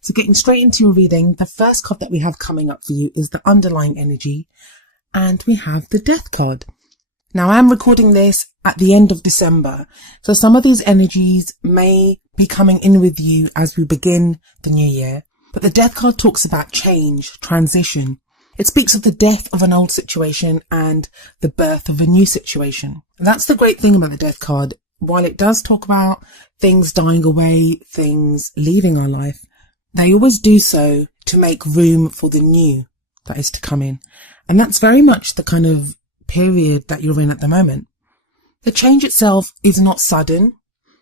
So getting straight into your reading, the first card that we have coming up for you is the underlying energy, and we have the Death card. Now, I am recording this at the end of December, so some of these energies may be coming in with you as we begin the new year. But the Death card talks about change, transition. It speaks of the death of an old situation and the birth of a new situation. And that's the great thing about the Death card. While it does talk about things dying away, things leaving our life, they always do so to make room for the new that is to come in. And that's very much the kind of period that you're in at the moment. The change itself is not sudden,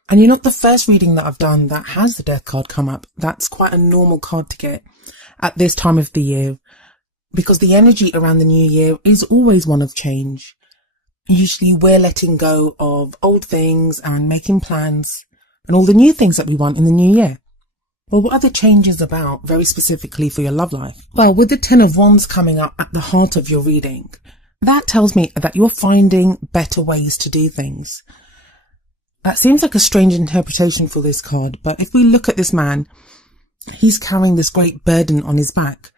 and you're not the first reading that I've done that has the Death card come up. That's quite a normal card to get at this time of the year, because the energy around the new year is always one of change. Usually we're letting go of old things and making plans and all the new things that we want in the new year. Well, what are the changes about very specifically for your love life? Well, with the 10 of Wands coming up at the heart of your reading, that tells me that you're finding better ways to do things. That seems like a strange interpretation for this card, but if we look at this man, he's carrying this great burden on his back.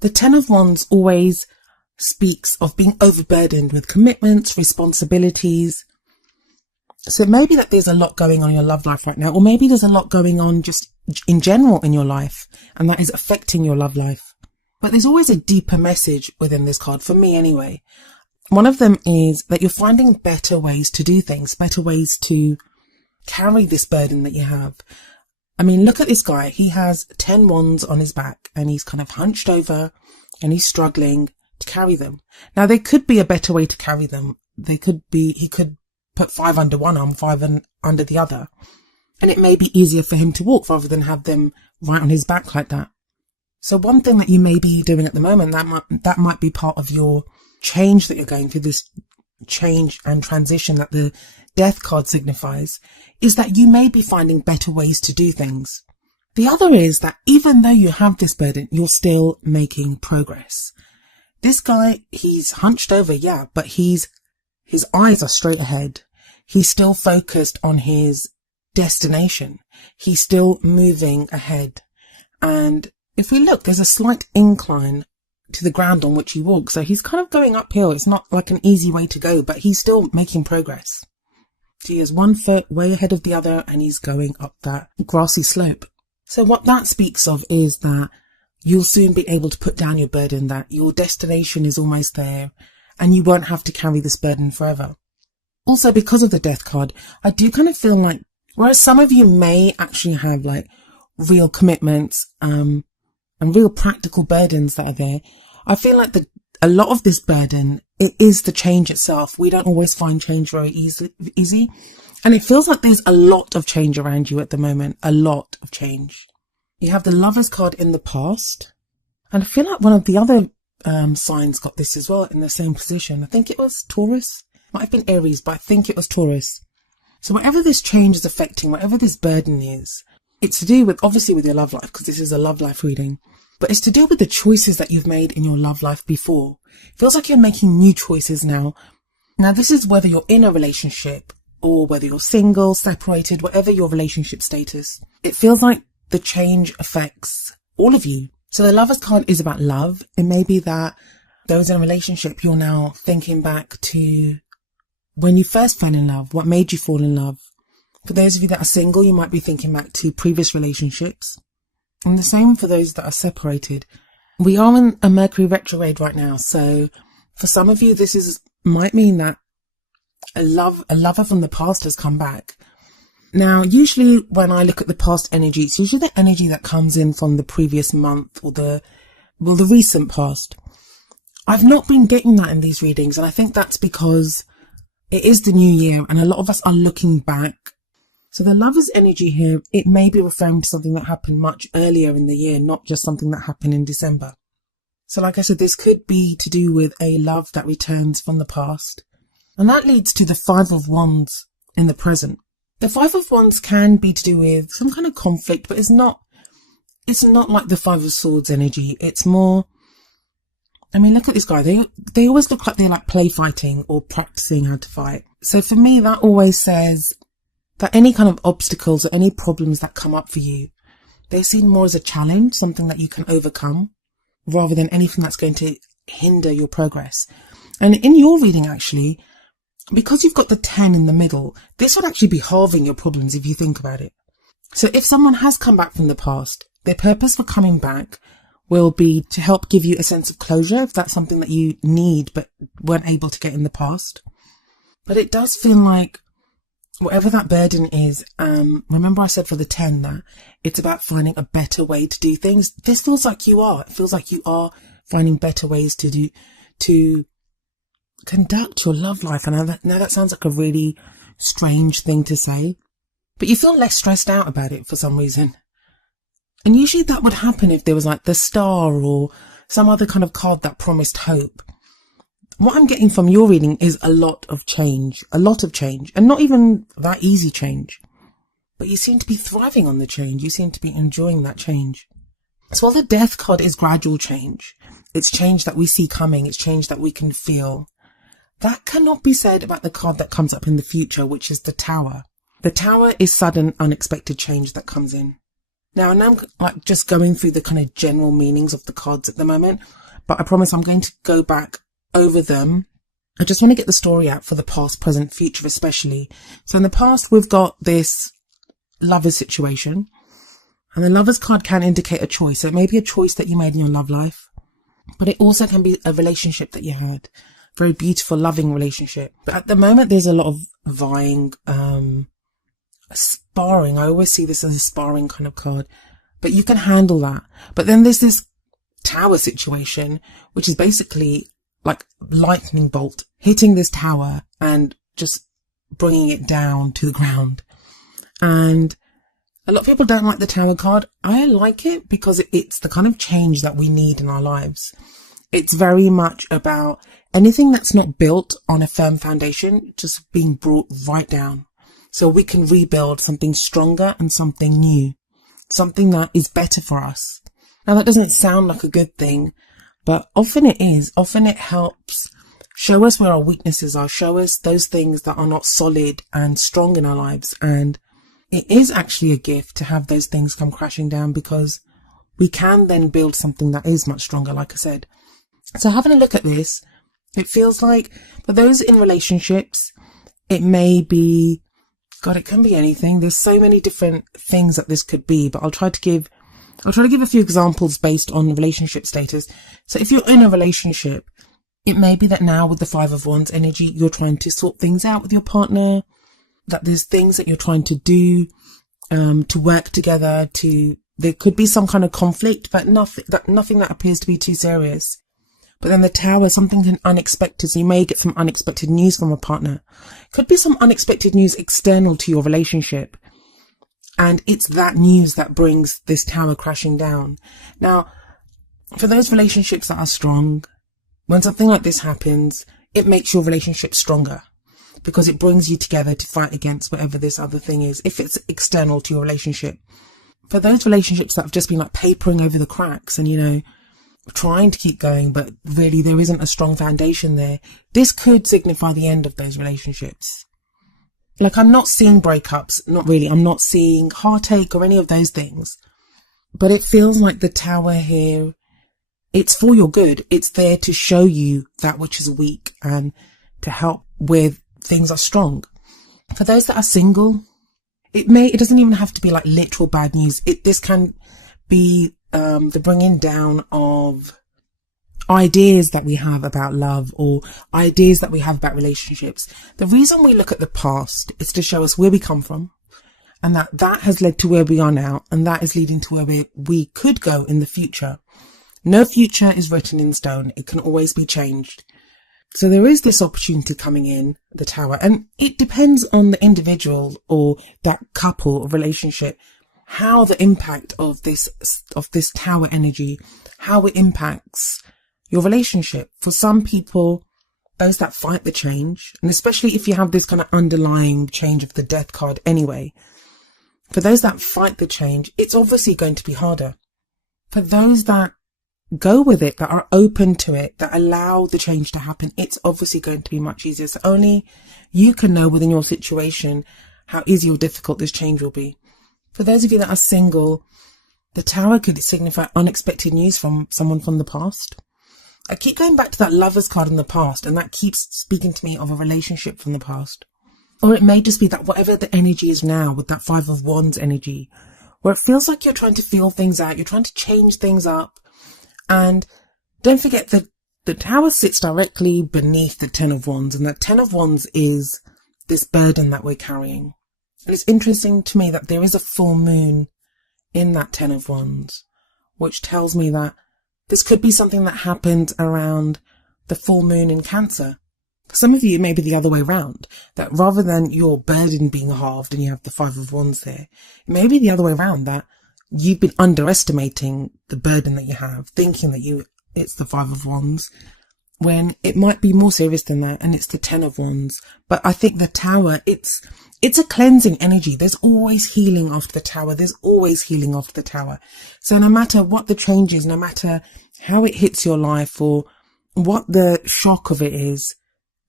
The 10 of Wands always speaks of being overburdened with commitments, responsibilities. So it may be that there's a lot going on in your love life right now, or maybe there's a lot going on just in general in your life, and that is affecting your love life. But there's always a deeper message within this card, for me anyway. One of them is that you're finding better ways to do things, better ways to carry this burden that you have. I mean, look at this guy. He has 10 wands on his back and he's kind of hunched over and he's struggling to carry them. Now, there could be a better way to carry them. He could put 5 under one arm, 5 under the other. And it may be easier for him to walk rather than have them right on his back like that. So one thing that you may be doing at the moment, that might be part of your change that you're going through, this change and transition that the Death card signifies, is that you may be finding better ways to do things. The other is that even though you have this burden, you're still making progress. This guy, he's hunched over, yeah, but his eyes are straight ahead. He's still focused on his destination. He's still moving ahead. And if we look, there's a slight incline to the ground on which he walks. So he's kind of going uphill. It's not like an easy way to go, but he's still making progress. So he has one foot way ahead of the other and he's going up that grassy slope. So what that speaks of is that you'll soon be able to put down your burden, that your destination is almost there and you won't have to carry this burden forever. Also, because of the Death card, I do kind of feel like, whereas some of you may actually have like real commitments and real practical burdens that are there, I feel like a lot of this burden, it is the change itself. We don't always find change very easy. And it feels like there's a lot of change around you at the moment, a lot of change. You have the Lovers card in the past. And I feel like one of the other signs got this as well in the same position. I think it was Taurus. Might have been Aries, but I think it was Taurus. So whatever this change is affecting, whatever this burden is, it's to do with, obviously with your love life, because this is a love life reading, but it's to do with the choices that you've made in your love life before. It feels like you're making new choices now. Now, this is whether you're in a relationship or whether you're single, separated, whatever your relationship status. It feels like the change affects all of you. So the Lovers card is about love. It may be that those in a relationship, you're now thinking back to when you first fell in love, what made you fall in love. For those of you that are single, you might be thinking back to previous relationships. And the same for those that are separated. We are in a Mercury retrograde right now. So for some of you, might mean that a lover from the past has come back. Now, usually when I look at the past energy, it's usually the energy that comes in from the previous month or the recent past. I've not been getting that in these readings. And I think that's because it is the new year and a lot of us are looking back. So the Lover's energy here, it may be referring to something that happened much earlier in the year, not just something that happened in December. So like I said, this could be to do with a love that returns from the past. And that leads to the 5 of Wands in the present. The 5 of Wands can be to do with some kind of conflict, but it's not like the 5 of Swords energy. It's more, I mean, look at this guy. They always look like they're like play fighting or practicing how to fight. So for me, that always says that any kind of obstacles or any problems that come up for you, they're seen more as a challenge, something that you can overcome, rather than anything that's going to hinder your progress. And in your reading, actually, because you've got the 10 in the middle, this would actually be halving your problems if you think about it. So if someone has come back from the past, their purpose for coming back will be to help give you a sense of closure if that's something that you need but weren't able to get in the past. But it does feel like whatever that burden is, remember I said for the 10 that it's about finding a better way to do things. This feels like you are. It feels like you are finding better ways to conduct your love life. And I know that sounds like a really strange thing to say, but you feel less stressed out about it for some reason. And usually that would happen if there was like the star or some other kind of card that promised hope. What I'm getting from your reading is a lot of change, and not even that easy change. But you seem to be thriving on the change. You seem to be enjoying that change. So while the Death card is gradual change, it's change that we see coming, it's change that we can feel. That cannot be said about the card that comes up in the future, which is the Tower. The Tower is sudden, unexpected change that comes in. Now, I'm like just going through the kind of general meanings of the cards at the moment, but I promise I'm going to go back over them. I just want to get the story out for the past, present, future especially. So in the past, we've got this Lovers situation, and the Lovers card can indicate a choice. So it may be a choice that you made in your love life, but it also can be a relationship that you had. Very beautiful, loving relationship. But at the moment, there's a lot of vying, sparring. I always see this as a sparring kind of card, but you can handle that. But then there's this Tower situation, which is basically like lightning bolt hitting this tower and just bringing it down to the ground. And a lot of people don't like the Tower card. I like it because it's the kind of change that we need in our lives. It's very much about anything that's not built on a firm foundation just being brought right down, so we can rebuild something stronger and something new, something that is better for us. Now, that doesn't sound like a good thing, but often it is. Often it helps show us where our weaknesses are, show us those things that are not solid and strong in our lives. And it is actually a gift to have those things come crashing down, because we can then build something that is much stronger, like I said. So having a look at this, it feels like for those in relationships, it may be, God, it can be anything. There's so many different things that this could be, but I'll try to give a few examples based on relationship status. So if you're in a relationship, it may be that now with the 5 of Wands energy, you're trying to sort things out with your partner, that there's things that you're trying to do, to work together, there could be some kind of conflict, but nothing that appears to be too serious. But then the Tower, something unexpected. So you may get some unexpected news from a partner. Could be some unexpected news external to your relationship. And it's that news that brings this Tower crashing down. Now, for those relationships that are strong, when something like this happens, it makes your relationship stronger, because it brings you together to fight against whatever this other thing is, if it's external to your relationship. For those relationships that have just been like papering over the cracks and, trying to keep going, but really there isn't a strong foundation there, this could signify the end of those relationships. Like, I'm not seeing breakups, not really. I'm not seeing heartache or any of those things. But it feels like the Tower here, it's for your good. It's there to show you that which is weak and to help with things are strong. For those that are single, it doesn't even have to be like literal bad news. This can be the bringing down of ideas that we have about love or ideas that we have about relationships. The reason we look at the past is to show us where we come from, and that has led to where we are now, and that is leading to where we could go in the future. No future is written in stone. It can always be changed. So there is this opportunity coming in, the Tower, and it depends on the individual or that couple or relationship, how the impact of this Tower energy, how it impacts your relationship. For some people, those that fight the change, and especially if you have this kind of underlying change of the Death card anyway, for those that fight the change, it's obviously going to be harder. For those that go with it, that are open to it, that allow the change to happen, it's obviously going to be much easier. So only you can know within your situation how easy or difficult this change will be. For those of you that are single, The Tower could signify unexpected news from someone from the past. I keep going back to that Lovers card in the past, and that keeps speaking to me of a relationship from the past. Or it may just be that whatever the energy is now with that Five of Wands energy, where it feels like you're trying to feel things out, you're trying to change things up. And don't forget that the Tower sits directly beneath the Ten of Wands, and that Ten of Wands is this burden that we're carrying. And it's interesting to me that there is a full moon in that Ten of Wands, which tells me that this could be something that happened around the full moon in Cancer. For some of you, it may be the other way around, that rather than your burden being halved and you have the Five of Wands there, it may be the other way around, that you've been underestimating the burden that you have, thinking that it's the Five of Wands, when it might be more serious than that, and it's the Ten of Wands. But I think the Tower, it's a cleansing energy. There's always healing after the Tower. There's always healing after the Tower. So no matter what the change is, no matter how it hits your life or what the shock of it is,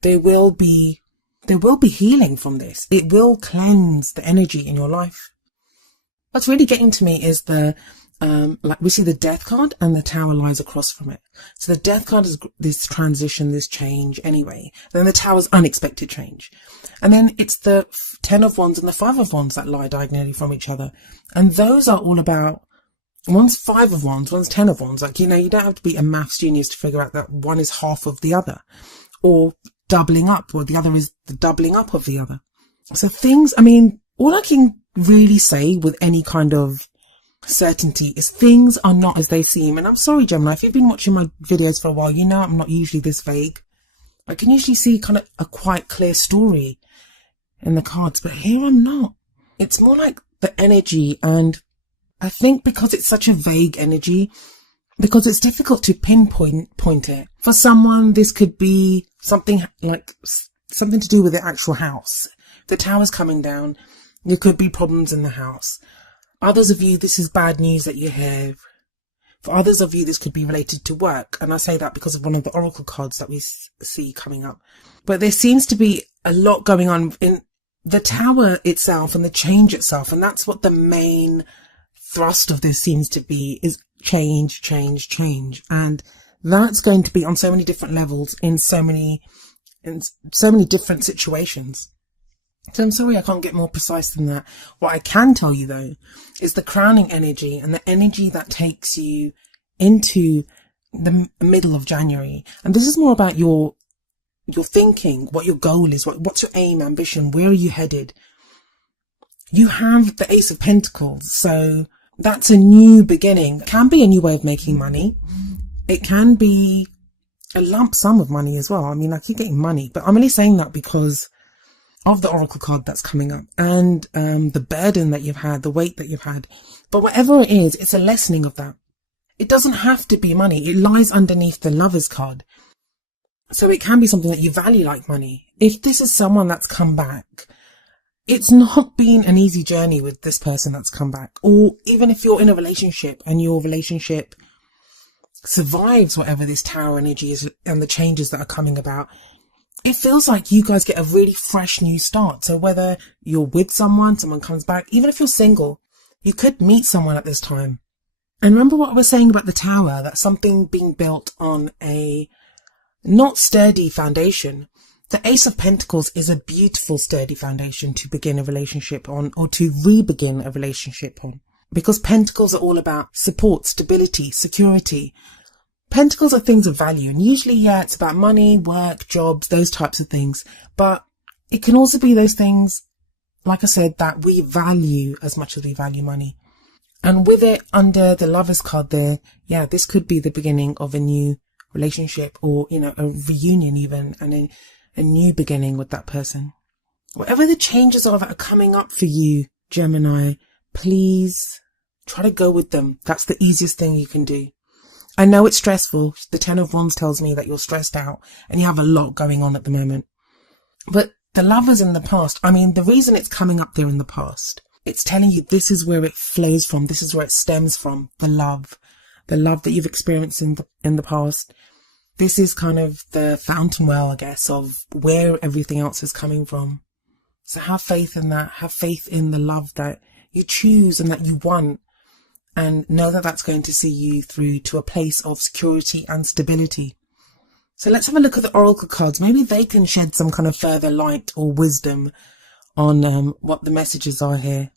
there will be healing from this. It will cleanse the energy in your life. What's really getting to me is like we see the Death card and the Tower lies across from it. So the Death card is this transition, this change anyway. Then the Tower's unexpected change. And then it's the Ten of Wands and the Five of Wands that lie diagonally from each other. And those are all about, one's Five of Wands, one's Ten of Wands. Like, you don't have to be a maths genius to figure out that one is half of the other, or doubling up, or the other is the doubling up of the other. So all I can really say with any kind of certainty is things are not as they seem. And I'm sorry, Gemini, if you've been watching my videos for a while, I'm not usually this vague. I can usually see kind of a quite clear story in the cards, but here I'm not. It's more like the energy, and I think because it's such a vague energy, because it's difficult to pinpoint it. For someone, this could be something to do with the actual house. The Tower's coming down. There could be problems in the house. Others of you, this is bad news that you hear. For others of you, this could be related to work. And I say that because of one of the oracle cards that we see coming up. But there seems to be a lot going on in the Tower itself and the change itself. And that's what the main thrust of this seems to be, is change, change, change. And that's going to be on so many different levels in so many different situations. So I'm sorry I can't get more precise than that. What I can tell you though is the crowning energy, and the energy that takes you into the middle of January. And this is more about your thinking, what your goal is, what's your aim, ambition, where are you headed? You have the Ace of Pentacles, so that's a new beginning. It can be a new way of making money. It can be a lump sum of money as well. I mean, I keep getting money, but I'm only saying that because of the oracle card that's coming up, and the burden that you've had, the weight that you've had. But whatever it is, it's a lessening of that. It doesn't have to be money. It lies underneath the Lovers card. So it can be something that you value like money. If this is someone that's come back, it's not been an easy journey with this person that's come back. Or even if you're in a relationship and your relationship survives whatever this Tower energy is and the changes that are coming about, it feels like you guys get a really fresh new start. So whether you're with someone comes back, even if you're single, you could meet someone at this time. And remember what I was saying about the Tower, that something being built on a not sturdy foundation. The Ace of Pentacles is a beautiful sturdy foundation to begin a relationship on, or to re-begin a relationship on. Because Pentacles are all about support, stability, security. Pentacles are things of value, and usually, it's about money, work, jobs, those types of things. But it can also be those things, like I said, that we value as much as we value money. And with it under the Lovers card there, this could be the beginning of a new relationship, or, a reunion even, and a new beginning with that person. Whatever the changes are that are coming up for you, Gemini, please try to go with them. That's the easiest thing you can do. I know it's stressful. The Ten of Wands tells me that you're stressed out and you have a lot going on at the moment. But the Lovers in the past, the reason it's coming up there in the past, it's telling you this is where it flows from. This is where it stems from. The love that you've experienced in the past. This is kind of the fountain well, I guess, of where everything else is coming from. So have faith in that. Have faith in the love that you choose and that you want. and know that that's going to see you through to a place of security and stability. So let's have a look at the oracle cards. Maybe they can shed some kind of further light or wisdom on what the messages are here.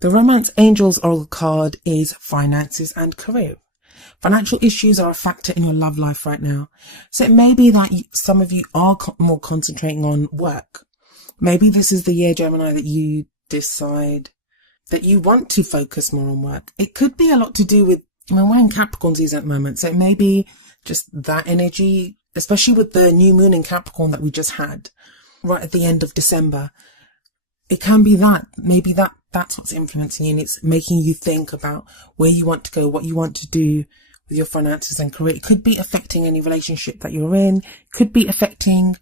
The Romance Angels oracle card is finances and career. Financial issues are a factor in your love life right now. So it may be that some of you are more concentrating on work. Maybe this is the year, Gemini, that you decide that you want to focus more on work. It could be a lot to do with, we're in Capricorn season at the moment. So it may be just that energy, especially with the new moon in Capricorn that we just had right at the end of December. It can be that, maybe that's what's influencing you, and it's making you think about where you want to go, what you want to do with your finances and career. It could be affecting any relationship that you're in. It could be affecting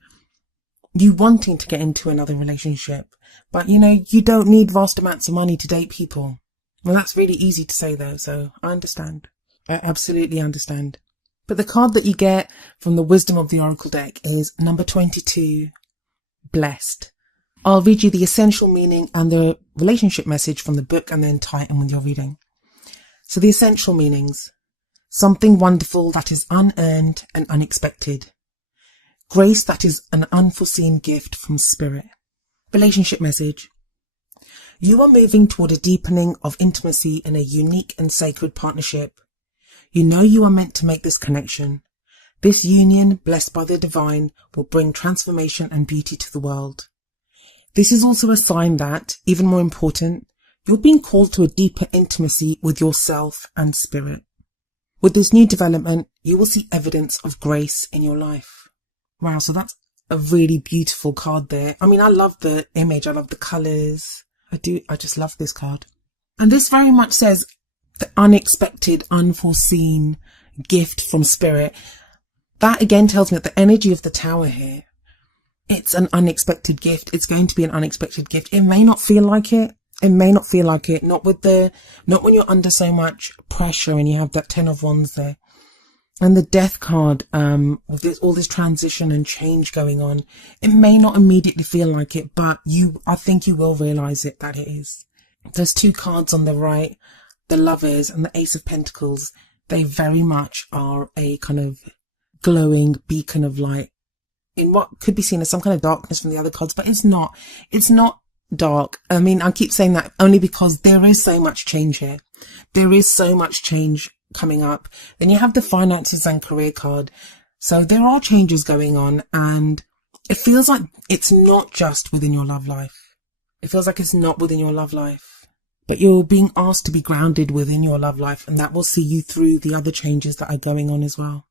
you wanting to get into another relationship. But, you don't need vast amounts of money to date people. Well, that's really easy to say though, so I understand. I absolutely understand. But the card that you get from the Wisdom of the Oracle deck is number 22, Blessed. I'll read you the essential meaning and the relationship message from the book and then tie it in with your reading. So the essential meanings: something wonderful that is unearned and unexpected. Grace that is an unforeseen gift from spirit. Relationship message: you are moving toward a deepening of intimacy in a unique and sacred partnership. You know you are meant to make this connection. This union, blessed by the divine, will bring transformation and beauty to the world. This is also a sign that, even more important, you're being called to a deeper intimacy with yourself and spirit. With this new development, you will see evidence of grace in your life. Wow, so that's a really beautiful card there. I love the image. I love the colours. I just love this card. And this very much says the unexpected, unforeseen gift from spirit. That again tells me that the energy of the Tower here, it's an unexpected gift. It's going to be an unexpected gift. It may not feel like it. It may not feel like it. Not when you're under so much pressure and you have that 10 of Wands there. And the Death card, with all this transition and change going on, it may not immediately feel like it, but I think you will realize that it is. There's two cards on the right, the Lovers and the Ace of Pentacles. They very much are a kind of glowing beacon of light in what could be seen as some kind of darkness from the other cards, but it's not dark. I keep saying that only because there is so much change here. There is so much change coming up. Then you have the finances and career card. So there are changes going on, and it feels like it's not just within your love life. It feels like it's not within your love life, but you're being asked to be grounded within your love life, and that will see you through the other changes that are going on as well.